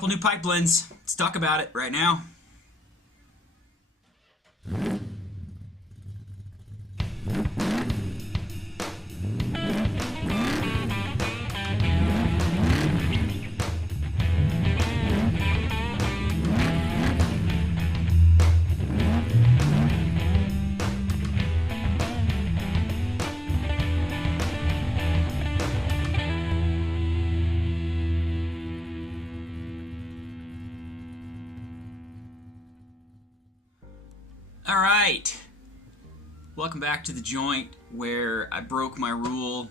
couple new pipe blends. Let's talk about it right now. Alright, welcome back to the joint where I broke my rule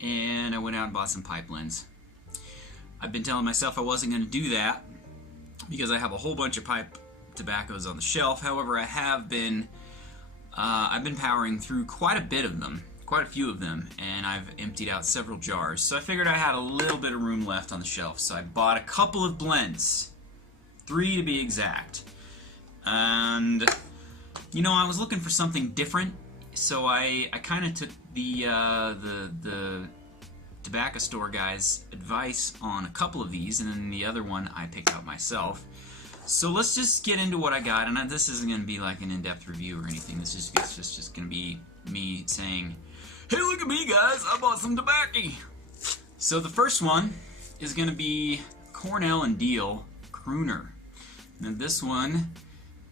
and I went out and bought some pipe blends. I've been telling myself I wasn't going to do that because I have a whole bunch of pipe tobaccos on the shelf. However, I've been powering through quite a few of them, and I've emptied out several jars. So I figured I had a little bit of room left on the shelf, so I bought a couple of blends, 3 to be exact. And you know, I was looking for something different, so I kind of took the tobacco store guy's advice on a couple of these, and then the other one I picked out myself. So let's just get into what I got, and this isn't going to be like an in-depth review or anything. This is just going to be me saying, hey, look at me, guys, I bought some tobacco. So the first one is going to be Cornell and Deal Crooner. Now this one,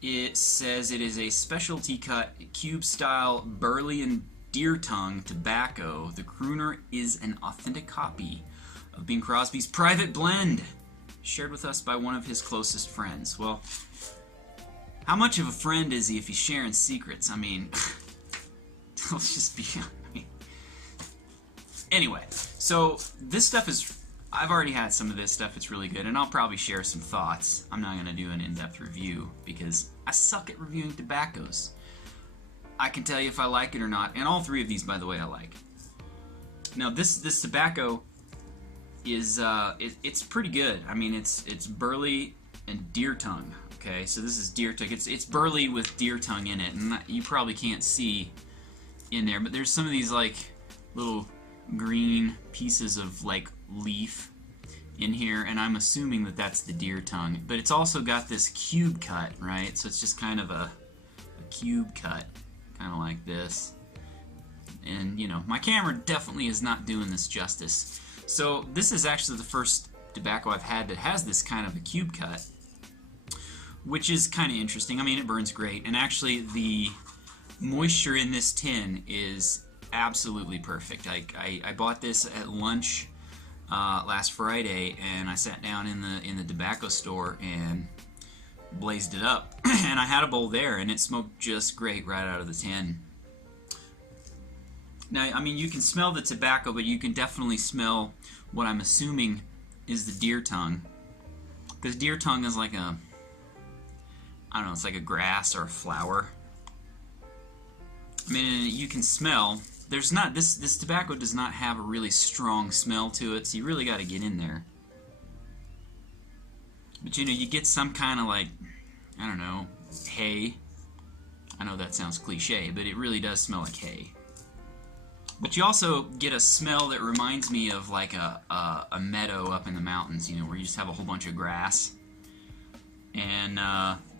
it says it is a specialty cut cube style burley and deer tongue tobacco. The Crooner is an authentic copy of Bing Crosby's private blend, shared with us by one of his closest friends. Well, how much of a friend is he if he's sharing secrets? I mean, let's just be... Anyway, so this stuff is... I've already had some of this stuff, it's really good, and I'll probably share some thoughts. I'm not going to do an in-depth review because I suck at reviewing tobaccos. I can tell you if I like it or not, and all 3 of these, by the way, I like. Now this tobacco is, it's pretty good. I mean, it's burley and deer tongue, okay? So this is deer tongue. It's burley with deer tongue in it, and you probably can't see in there, but there's some of these, like, little green pieces of, like, leaf in here, and I'm assuming that that's the deer tongue, but it's also got this cube cut, right? So it's just kind of a cube cut, kind of like this. And you know, my camera definitely is not doing this justice. So this is actually the first tobacco I've had that has this kind of a cube cut, which is kind of interesting. I mean, it burns great, and actually the moisture in this tin is absolutely perfect. I bought this at lunch last Friday, and I sat down in the tobacco store and blazed it up, and I had a bowl there, and it smoked just great right out of the tin. Now, I mean, you can smell the tobacco, but you can definitely smell what I'm assuming is the deer tongue, because deer tongue is like a, I don't know, it's like a grass or a flower. I mean, you can smell. There's not, this tobacco does not have a really strong smell to it, so you really got to get in there. But you know, you get some kind of, like, I don't know, hay. I know that sounds cliche, but it really does smell like hay. But you also get a smell that reminds me of like a meadow up in the mountains, you know, where you just have a whole bunch of grass. And,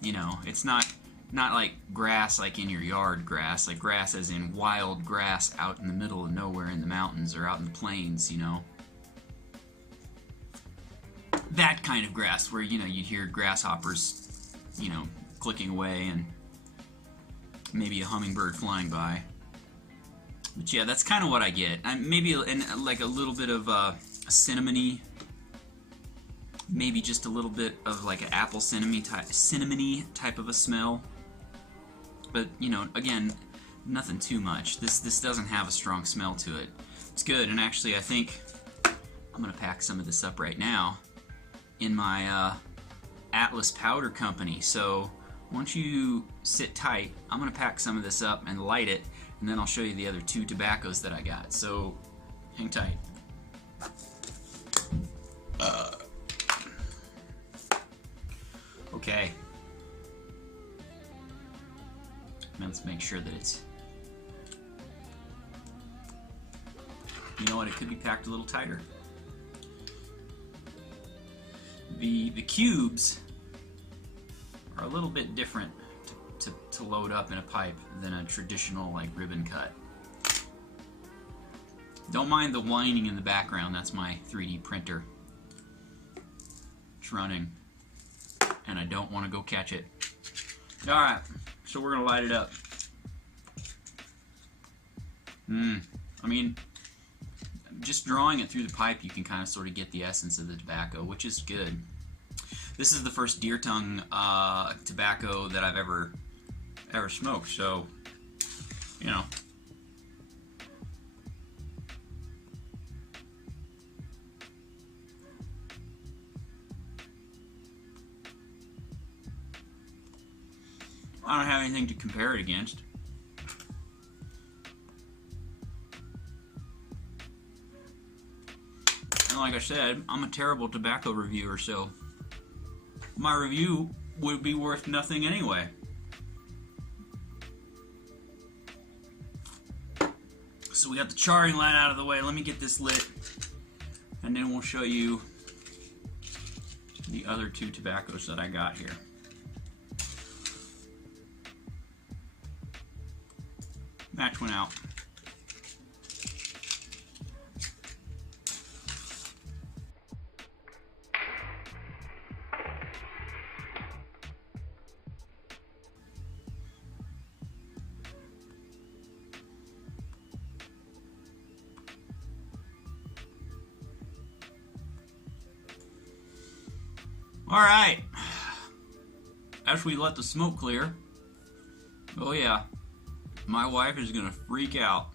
you know, it's not like grass like in your yard grass, like grass as in wild grass out in the middle of nowhere in the mountains or out in the plains, you know. That kind of grass where, you know, you'd hear grasshoppers, you know, clicking away and maybe a hummingbird flying by. But yeah, that's kind of what I get. Maybe like a little bit of cinnamony, maybe just a little bit of like an apple cinnamony type of a smell. But you know, again, nothing too much. This doesn't have a strong smell to it. It's good, and actually, I think I'm gonna pack some of this up right now in my Atlas Powder Company. So once you sit tight, I'm gonna pack some of this up and light it, and then I'll show you the other 2 tobaccos that I got. So hang tight. Okay. Now let's make sure that it's... You know what? It could be packed a little tighter. the cubes are a little bit different to load up in a pipe than a traditional like ribbon cut. Don't mind the whining in the background, that's my 3D printer. It's running, and I don't want to go catch it. Alright, so we're going to light it up. I mean, just drawing it through the pipe, you can kind of sort of get the essence of the tobacco, which is good. This is the first deer tongue tobacco that I've ever smoked, so, you know. I don't have anything to compare it against. And like I said, I'm a terrible tobacco reviewer, so my review would be worth nothing anyway. So we got the charring light out of the way. Let me get this lit, and then we'll show you the other two tobaccos that I got here. Match went out. Alright, as we let the smoke clear, oh yeah, my wife is gonna freak out.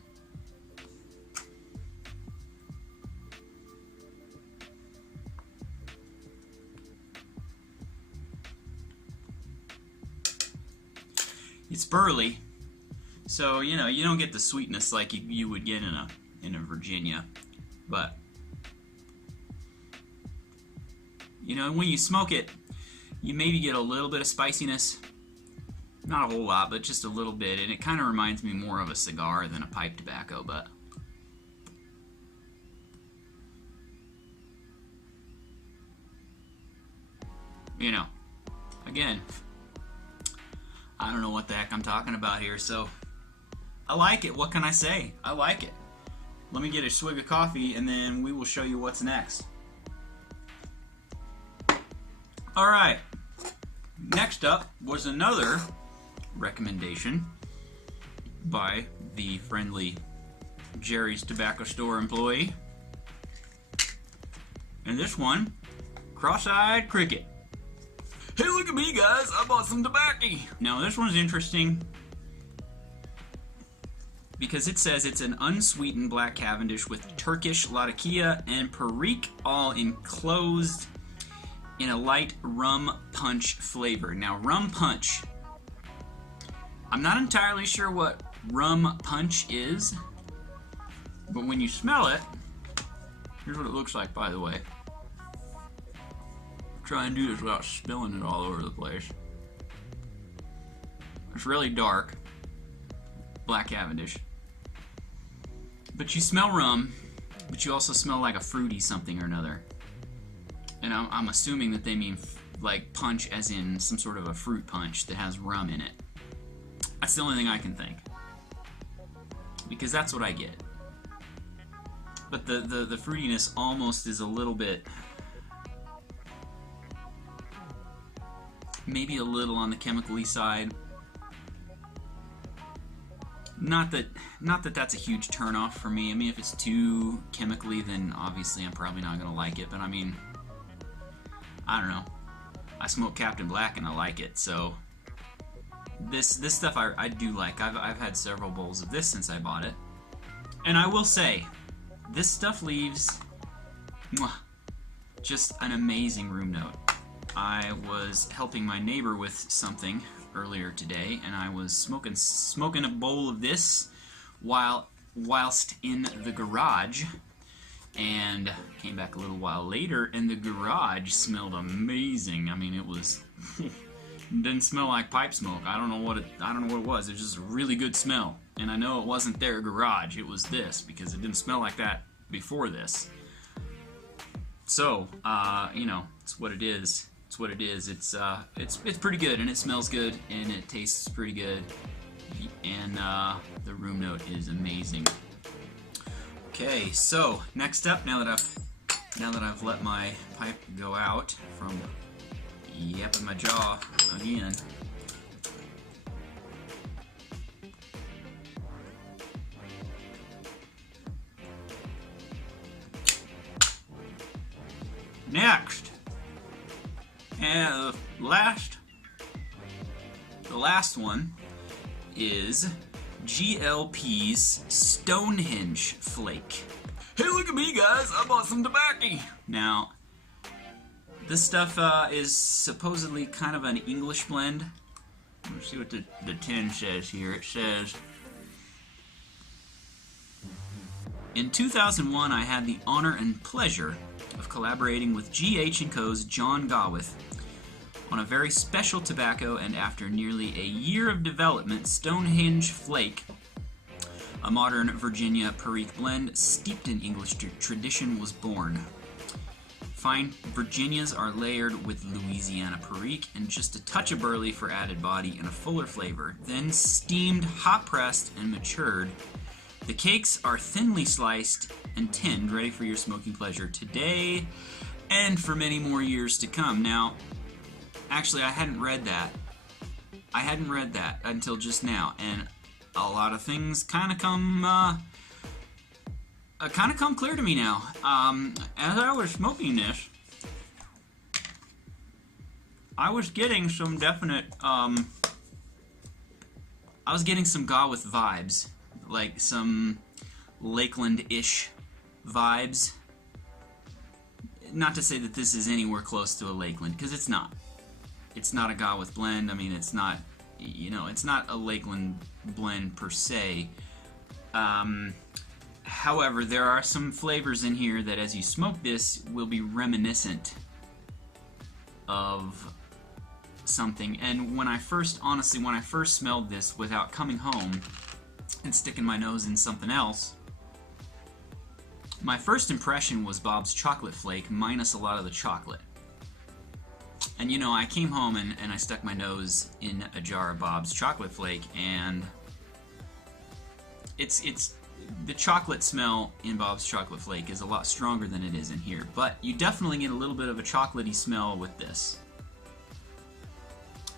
It's burly, so you know you don't get the sweetness like you would get in a Virginia, but you know, when you smoke it, you maybe get a little bit of spiciness. Not a whole lot, but just a little bit. And it kind of reminds me more of a cigar than a pipe tobacco, but you know, again, I don't know what the heck I'm talking about here, so I like it. What can I say? I like it. Let me get a swig of coffee, and then we will show you what's next. Alright, next up was another recommendation by the friendly Jerry's Tobacco Store employee. And this one, Cross-Eyed Cricket. Hey, look at me, guys, I bought some tobacco. Now this one's interesting because it says it's an unsweetened black Cavendish with Turkish Latakia and Perique, all enclosed in a light rum punch flavor. Now, rum punch, I'm not entirely sure what rum punch is, but when you smell it, here's what it looks like, by the way. Try and do this without spilling it all over the place. It's really dark, black Cavendish, but you smell rum, but you also smell like a fruity something or another. And I'm assuming that they mean like punch as in some sort of a fruit punch that has rum in it. That's the only thing I can think, because that's what I get. But the fruitiness almost is a little bit, maybe a little on the chemical-y side. Not that that's a huge turnoff for me. I mean, if it's too chemically, then obviously I'm probably not gonna like it. But I mean, I don't know. I smoke Captain Black and I like it, so this stuff I do like. I've had several bowls of this since I bought it, and I will say, this stuff leaves just an amazing room note. I was helping my neighbor with something earlier today, and I was smoking a bowl of this whilst in the garage. And came back a little while later, and the garage smelled amazing. I mean, it was it didn't smell like pipe smoke. I don't know what it was. It was just a really good smell. And I know it wasn't their garage. It was this, because it didn't smell like that before this. So, you know, it's what it is. It's what it is. It's pretty good, and it smells good, and it tastes pretty good, and the room note is amazing. Okay, so next up, now that I've let my pipe go out from yapping my jaw again. Next, and the last one is Pease Stonehenge Flake. Hey, look at me, guys! I bought some tobacco. Now, this stuff is supposedly kind of an English blend. Let's see what the tin says here. It says, in 2001, I had the honor and pleasure of collaborating with G.H. & Co.'s John Gawath on a very special tobacco, and after nearly a year of development, Stonehenge Flake, a modern Virginia Perique blend steeped in English tradition, was born. Fine Virginias are layered with Louisiana Perique and just a touch of burley for added body and a fuller flavor. Then steamed, hot pressed, and matured. The cakes are thinly sliced and tinned, ready for your smoking pleasure today and for many more years to come. Now, actually, I hadn't read that. I hadn't read that until just now, and a lot of things kind of come clear to me now. As I was smoking this, I was getting some definite, I was getting some Gawath vibes, like some Lakeland-ish vibes. Not to say that this is anywhere close to a Lakeland, because it's not. It's not a Gawath blend. I mean, it's not, you know, it's not a Lakeland blend per se. However, there are some flavors in here that as you smoke this will be reminiscent of something. And when I first, honestly, when I first smelled this without coming home and sticking my nose in something else, my first impression was Bob's Chocolate Flake minus a lot of the chocolate. And you know, I came home and I stuck my nose in a jar of Bob's Chocolate Flake, and it's the chocolate smell in Bob's Chocolate Flake is a lot stronger than it is in here, but you definitely get a little bit of a chocolatey smell with this.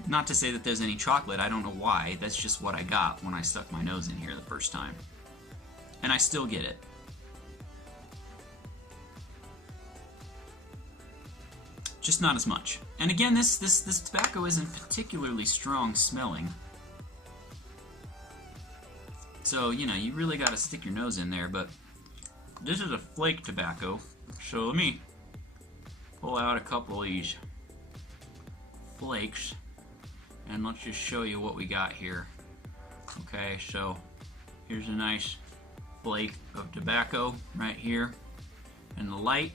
Not to say that there's any chocolate, I don't know why, that's just what I got when I stuck my nose in here the first time. And I still get it. Just not as much. And again, this tobacco isn't particularly strong smelling. So, you know, you really got to stick your nose in there, but this is a flake tobacco. So let me pull out a couple of these flakes and let's just show you what we got here. Okay, so here's a nice flake of tobacco right here, and the light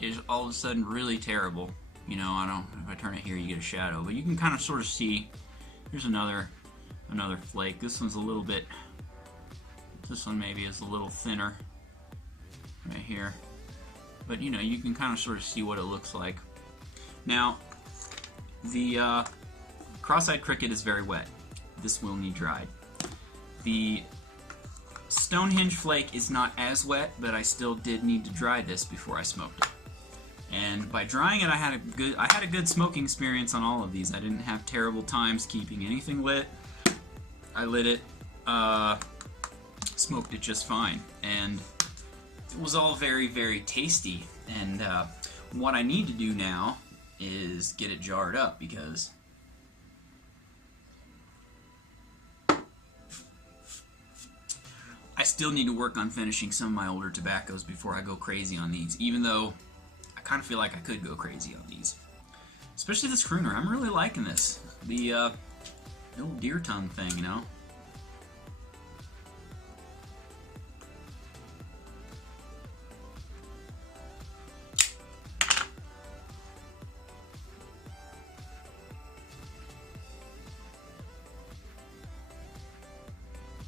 is all of a sudden really terrible. You know, if I turn it here you get a shadow, but you can kind of sort of see. Here's another flake. This one's a little bit, this one maybe is a little thinner right here, but you know, you can kind of sort of see what it looks like. Now, the cross-eyed cricket is very wet. This will need dried. The Stonehenge Flake is not as wet, but I still did need to dry this before I smoked it. And by drying it, I had a good smoking experience on all of these. I didn't have terrible times keeping anything lit. I lit it, smoked it just fine, and it was all very, very tasty. And what I need to do now is get it jarred up, because I still need to work on finishing some of my older tobaccos before I go crazy on these, even though I kind of feel like I could go crazy on these. Especially this Crooner. I'm really liking this. The little deer tongue thing, you know?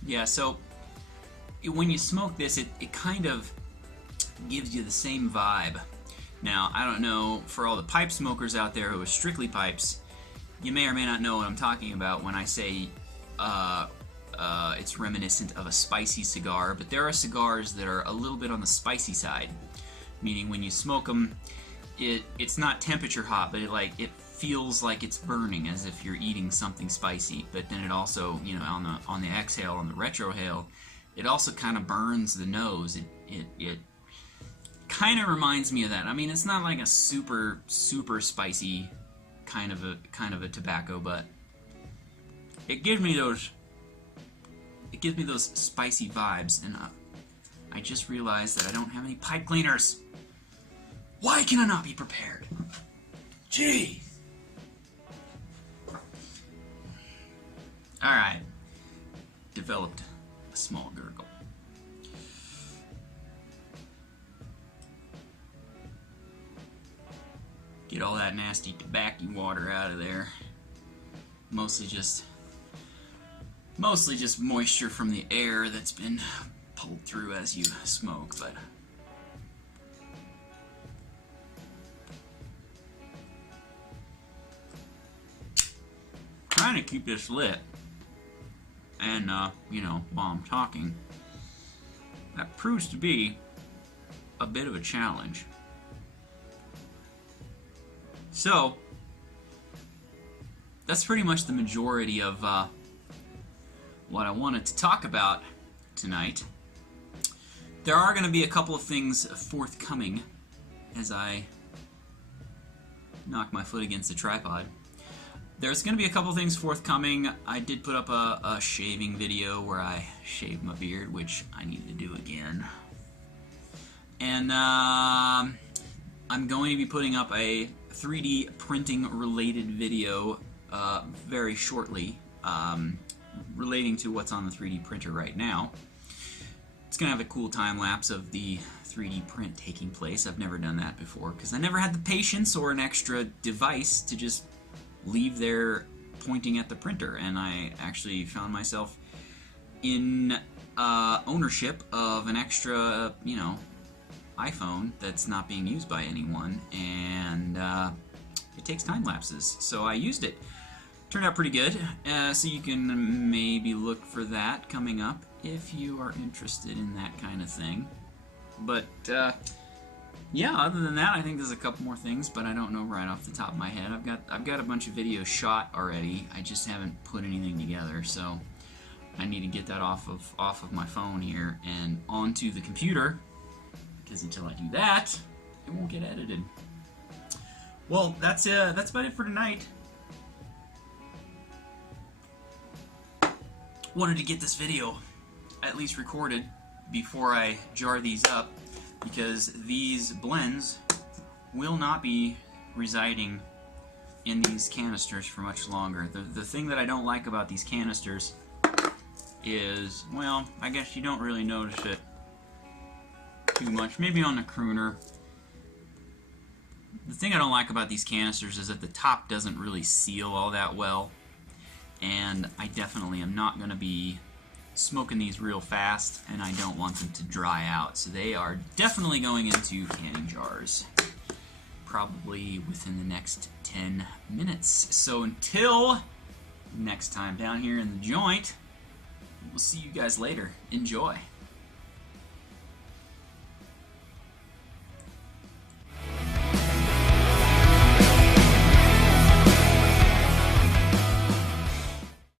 Yeah, so when you smoke this, it kind of gives you the same vibe Now, I don't know, for all the pipe smokers out there who are strictly pipes, you may or may not know what I'm talking about when I say it's reminiscent of a spicy cigar, but there are cigars that are a little bit on the spicy side, meaning when you smoke them, it's not temperature hot, but it feels like it's burning as if you're eating something spicy. But then it also, you know, on the exhale, on the retrohale, it also kind of burns the nose. It kind of reminds me of that. I mean, it's not like a super spicy kind of a tobacco, but it gives me those spicy vibes. And I just realized that I don't have any pipe cleaners. Why can I not be prepared? Gee. All right. Developed a small gurgle. Get all that nasty tobacco water out of there. Mostly just moisture from the air that's been pulled through as you smoke, but trying to keep this lit, and you know, while I'm talking, that proves to be a bit of a challenge. So that's pretty much the majority of what I wanted to talk about tonight. There are going to be a couple of things forthcoming as I knock my foot against the tripod. There's going to be a couple things forthcoming. I did put up a shaving video where I shaved my beard, which I need to do again. And I'm going to be putting up a 3D printing related video very shortly, relating to what's on the 3D printer right now. It's going to have a cool time lapse of the 3D print taking place. I've never done that before because I never had the patience or an extra device to just leave there pointing at the printer, and I actually found myself in ownership of an extra, you know, iPhone that's not being used by anyone, and it takes time lapses, so I used it. Turned out pretty good, so you can maybe look for that coming up if you are interested in that kind of thing. But yeah, other than that, I think there's a couple more things, but I don't know right off the top of my head. I've got a bunch of videos shot already. I just haven't put anything together, so I need to get that off of my phone here and onto the computer, because until I do that, it won't get edited. Well, that's about it for tonight. Wanted to get this video at least recorded before I jar these up, because these blends will not be residing in these canisters for much longer. The thing that I don't like about these canisters is, well, I guess you don't really notice it too much, maybe on the Crooner. The thing I don't like about these canisters is that the top doesn't really seal all that well, and I definitely am not going to be smoking these real fast, and I don't want them to dry out, so they are definitely going into canning jars probably within the next 10 minutes. So until next time down here in the joint, we'll see you guys later. Enjoy.